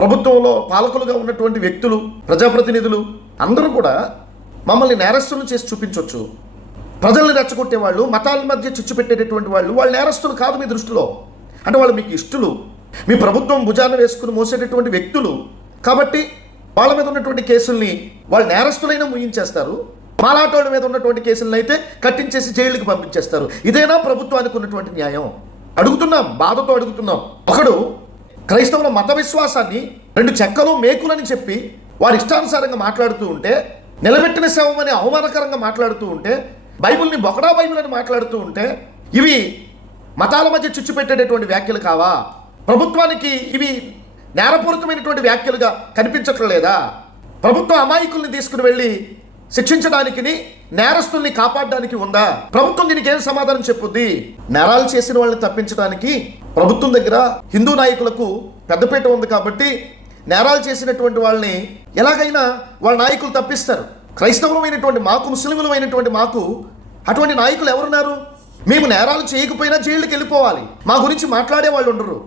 ప్రభుత్వంలో పాలకులుగా ఉన్నటువంటి వ్యక్తులు, ప్రజాప్రతినిధులు అందరూ కూడా మమ్మల్ని నేరస్తులను చేసి చూపించవచ్చు. ప్రజల్ని రెచ్చగొట్టేవాళ్ళు, మతాల మధ్య చిచ్చు పెట్టేటటువంటి వాళ్ళు నేరస్తులు కాదు మీ దృష్టిలో. అంటే వాళ్ళు మీకు ఇష్టలు, మీ ప్రభుత్వం భుజాన వేసుకుని మోసేటటువంటి వ్యక్తులు. కాబట్టి వాళ్ళ మీద ఉన్నటువంటి కేసుల్ని వాళ్ళు నేరస్తులైనా ముగించేస్తారు, మాలాటోళ్ళ మీద ఉన్నటువంటి కేసులను అయితే కట్టించేసి జైలుకి పంపించేస్తారు. ఇదేనా ప్రభుత్వానికి ఉన్నటువంటి న్యాయం? అడుగుతున్నాం, బాధతో అడుగుతున్నాం. ఒకడు క్రైస్తవుల మత విశ్వాసాన్ని రెండు చెక్కలు మేకులని చెప్పి వారి ఇష్టానుసారంగా మాట్లాడుతూ ఉంటే, నిలబెట్టిన శవమని అవమానకరంగా మాట్లాడుతూ ఉంటే, బైబిల్ని బొకడా బైబిల్ అని మాట్లాడుతూ ఉంటే, ఇవి మతాల మధ్య చిచ్చు పెట్టేటటువంటి వ్యాఖ్యలు కావా? ప్రభుత్వానికి ఇవి నేరపూరితమైనటువంటి వ్యాఖ్యలుగా కనిపించట్లేదా? ప్రభుత్వం అమాయకుల్ని తీసుకుని వెళ్ళి శిక్షించడానికి, నేరస్తుల్ని కాపాడడానికి ఉందా? ప్రభుత్వం దీనికి ఏం సమాధానం చెప్పుద్ది? నేరాలు చేసిన వాళ్ళని తప్పించడానికి ప్రభుత్వం దగ్గర హిందూ నాయకులకు పెద్దపీట ఉంది కాబట్టి నేరాలు చేసినటువంటి వాళ్ళని ఎలాగైనా వాళ్ళ నాయకులు తప్పిస్తారు. క్రైస్తవులమైనటువంటి మాకు, ముస్లింలమైనటువంటి మాకు అటువంటి నాయకులు ఎవరున్నారు? మేము నేరాలు చేయకపోయినా జైలుకి వెళ్ళిపోవాలి, మా గురించి మాట్లాడే వాళ్ళు ఉండరు.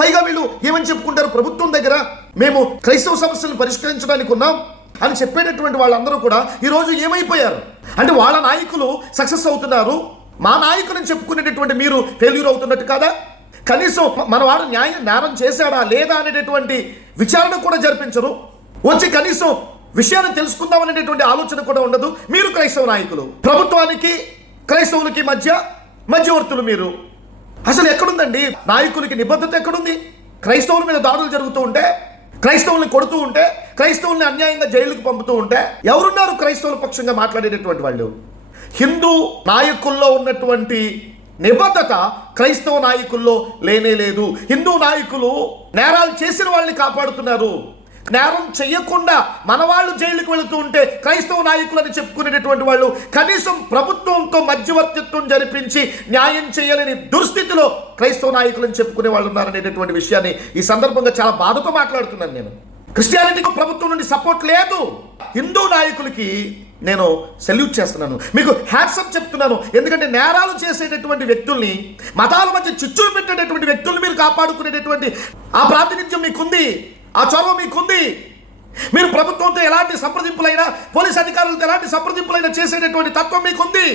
పైగా వీళ్ళు ఏమని చెప్పుకుంటారు? ప్రభుత్వం దగ్గర మేము క్రైస్తవ సమస్యలను పరిష్కరించడానికి ఉన్నాం అని చెప్పేటటువంటి వాళ్ళందరూ కూడా ఈరోజు ఏమైపోయారు అంటే, వాళ్ళ నాయకులు సక్సెస్ అవుతున్నారు, మా నాయకులను చెప్పుకునేటటువంటి మీరు ఫెయిల్యూర్ అవుతున్నట్టు కదా. కనీసం మనవాడు నేరం చేశాడా లేదా అనేటటువంటి విచారణ కూడా జరిపించరు. వచ్చి కనీసం విషయాన్ని తెలుసుకుందాం అనేటటువంటి ఆలోచన కూడా ఉండదు. మీరు క్రైస్తవ నాయకులు, ప్రభుత్వానికి క్రైస్తవులకి మధ్యవర్తులు మీరు. అసలు ఎక్కడుందండి నాయకులకి నిబద్ధత? ఎక్కడుంది? క్రైస్తవుల మీద దాడులు జరుగుతూ ఉంటే, క్రైస్తవుల్ని కొడుతూ ఉంటే, క్రైస్తవుల్ని అన్యాయంగా జైలుకు పంపుతూ ఉంటే ఎవరున్నారు క్రైస్తవుల పక్షంగా మాట్లాడేటటువంటి వాళ్ళు? హిందూ నాయకుల్లో ఉన్నటువంటి నిబద్ధత క్రైస్తవ నాయకుల్లో లేనే లేదు. హిందూ నాయకులు నేరాలు చేసిన వాళ్ళని కాపాడుతున్నారు. నేరం చెయ్యకుండా మన వాళ్ళు జైలుకు వెళుతూ ఉంటే క్రైస్తవ నాయకులని చెప్పుకునేటటువంటి వాళ్ళు కనీసం ప్రభుత్వంతో మధ్యవర్తిత్వం జరిపించి న్యాయం చేయలేని దుస్థితిలో క్రైస్తవ నాయకులని చెప్పుకునే వాళ్ళు ఉన్నారనేటటువంటి విషయాన్ని ఈ సందర్భంగా చాలా బాధతో మాట్లాడుతున్నాను. నేను క్రిస్టియానిటీకి ప్రభుత్వం నుండి సపోర్ట్ లేదు. హిందూ నాయకులకి నేను సెల్యూట్ చేస్తున్నాను, మీకు హ్యాట్సప్ చెప్తున్నాను. ఎందుకంటే నేరాలు చేసేటటువంటి వ్యక్తుల్ని, మతాల మధ్య చిచ్చులు పెట్టేటటువంటి వ్యక్తుల్ని మీరు కాపాడుకునేటటువంటి ఆ ప్రాతినిధ్యం మీకుంది, ఆ చొరవ మీకుంది. మీరు ప్రభుత్వంతో ఎలాంటి సంప్రదింపులైనా, పోలీస్ అధికారులతో ఎలాంటి సంప్రదింపులైనా చేసేటటువంటి తత్వం మీకుంది.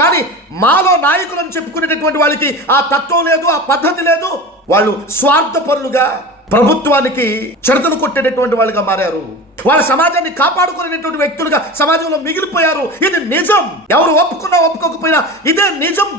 కానీ మాలో నాయకులను చెప్పుకునేటటువంటి వాళ్ళకి ఆ తత్వం లేదు, ఆ పద్ధతి లేదు. వాళ్ళు స్వార్థపరులుగా ప్రభుత్వానికి చెడతలు కొట్టేటటువంటి వాళ్ళుగా మారారు. వాళ్ళ సమాజాన్ని కాపాడుకునేటటువంటి వ్యక్తులుగా సమాజంలో మిగిలిపోయారు. ఇది నిజం. ఎవరు ఒప్పుకున్నా ఒప్పుకోకపోయినా ఇదే నిజం.